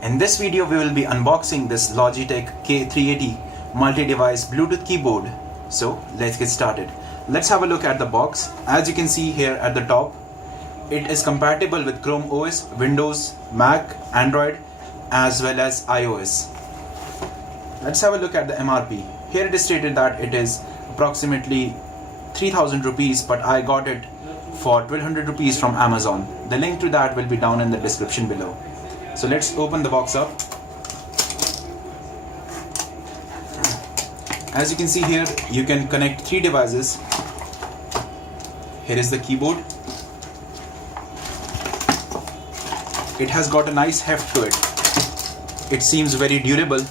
In this video, we will be unboxing this Logitech K380 multi-device Bluetooth keyboard. So let's get started. Let's have a look at the box. As you can see here at the top, it is compatible with Chrome OS, Windows, Mac, Android, as well as iOS. Let's have a look at the MRP. Here it is stated that it is approximately 3000 rupees, but I got it for 1200 rupees from Amazon. The link to that will be down in the description below. So let's open the box up. As you can see here, you can connect 3 devices. Here is the keyboard. It has got a nice heft to it. It seems very durable.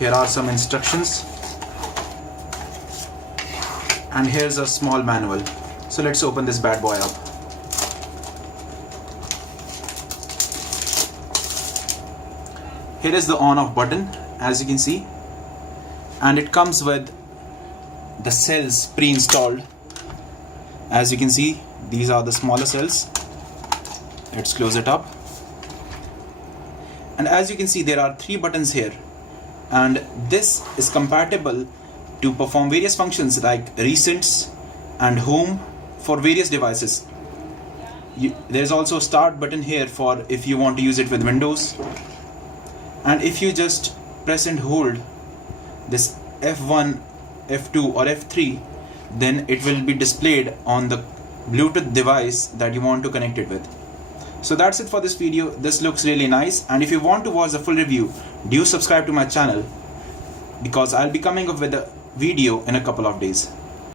Here are some instructions. And here's a small manual. So let's open this bad boy up. Here is the on off button, as you can see, and it comes with the cells pre-installed. As you can see, these are the smaller cells. Let's close it up. And as you can see, there are 3 buttons here, and this is compatible to perform various functions like recents and home for various devices. There's also a start button here for if you want to use it with Windows. And if you just press and hold this F1, F2 or F3, then it will be displayed on the Bluetooth device that you want to connect it with. So that's it for this video. This looks really nice, and if you want to watch the full review, do subscribe to my channel, because I'll be coming up with a video in a couple of days.